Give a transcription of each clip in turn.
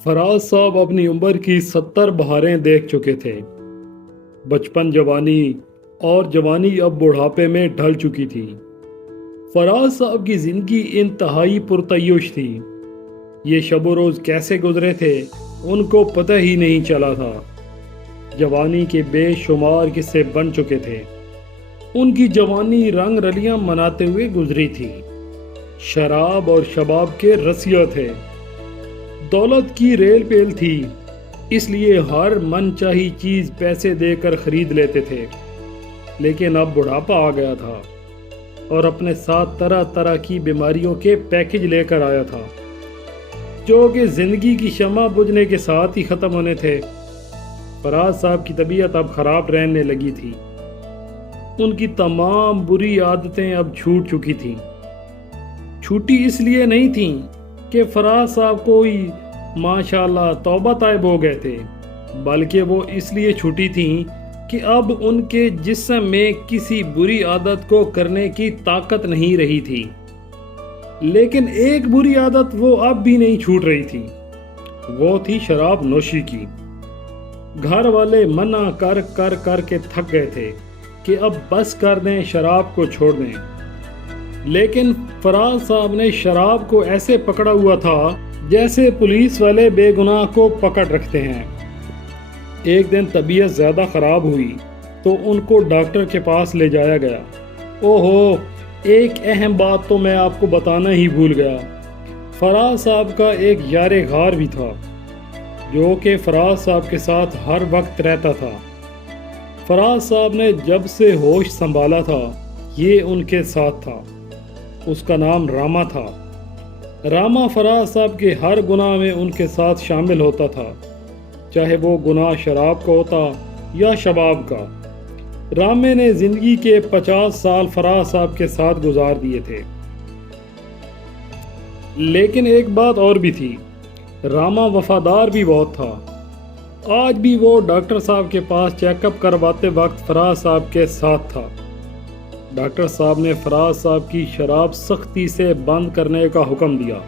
फराज साहब अपनी उम्र की 70 बहारें देख चुके थे। बचपन, जवानी और जवानी अब बुढ़ापे में ढल चुकी थी। फराज साहब की जिंदगी इंतहाई पुरतय्युश थी। ये शब रोज़ कैसे गुजरे थे उनको पता ही नहीं चला था। जवानी के बेशुमार किस्से बन चुके थे। उनकी जवानी रंग रलियां मनाते हुए गुजरी थी। शराब और शबाब के रसिया थे। दौलत की रेल पेल थी, इसलिए हर मनचाही चीज़ पैसे देकर खरीद लेते थे। लेकिन अब बुढ़ापा आ गया था और अपने साथ तरह तरह की बीमारियों के पैकेज लेकर आया था, जो कि ज़िंदगी की शम्मा बुझने के साथ ही ख़त्म होने थे। फराज साहब की तबीयत अब ख़राब रहने लगी थी। उनकी तमाम बुरी आदतें अब छूट चुकी थीं। छूटी इसलिए नहीं थीं कि फराज साहब कोई माशाल्लाह तौबा ताइब हो गए थे, बल्कि वो इसलिए छूटी थीं कि अब उनके जिस्म में किसी बुरी आदत को करने की ताकत नहीं रही थी। लेकिन एक बुरी आदत वो अब भी नहीं छूट रही थी। वो थी शराब नोशी की। घर वाले मना कर कर कर के थक गए थे कि अब बस कर दें, शराब को छोड़ दें। लेकिन फराज साहब ने शराब को ऐसे पकड़ा हुआ था जैसे पुलिस वाले बेगुनाह को पकड़ रखते हैं। एक दिन तबीयत ज़्यादा ख़राब हुई तो उनको डॉक्टर के पास ले जाया गया। ओहो, एक अहम बात तो मैं आपको बताना ही भूल गया। फराज साहब का एक यार गार भी था, जो कि फराज साहब के साथ हर वक्त रहता था। फराज साहब ने जब से होश संभाला था, ये उनके साथ था। उसका नाम रामा था। रामा फराज साहब के हर गुनाह में उनके साथ शामिल होता था, चाहे वो गुनाह शराब का होता या शबाब का। रामे ने ज़िंदगी के 50 साल फराज साहब के साथ गुजार दिए थे। लेकिन एक बात और भी थी, रामा वफादार भी बहुत था। आज भी वो डॉक्टर साहब के पास चेकअप करवाते वक्त फराज साहब के साथ था। डॉक्टर साहब ने फराज साहब की शराब सख्ती से बंद करने का हुक्म दिया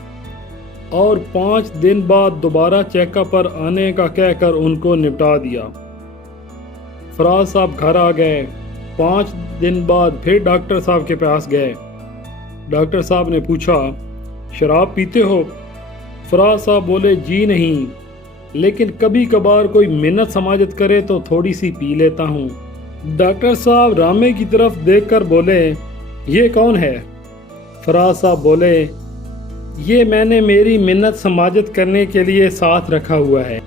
और 5 दिन बाद दोबारा चेकअप पर आने का कहकर उनको निपटा दिया। फराज साहब घर आ गए। 5 दिन बाद फिर डॉक्टर साहब के पास गए। डॉक्टर साहब ने पूछा, शराब पीते हो? फराज साहब बोले, जी नहीं, लेकिन कभी कभार कोई मिन्नत समाजत करे तो थोड़ी सी पी लेता हूँ। डॉक्टर साहब रामे की तरफ देखकर बोले, ये कौन है? फराज साहब बोले, ये मैंने मेरी मिन्नत समाजत करने के लिए साथ रखा हुआ है।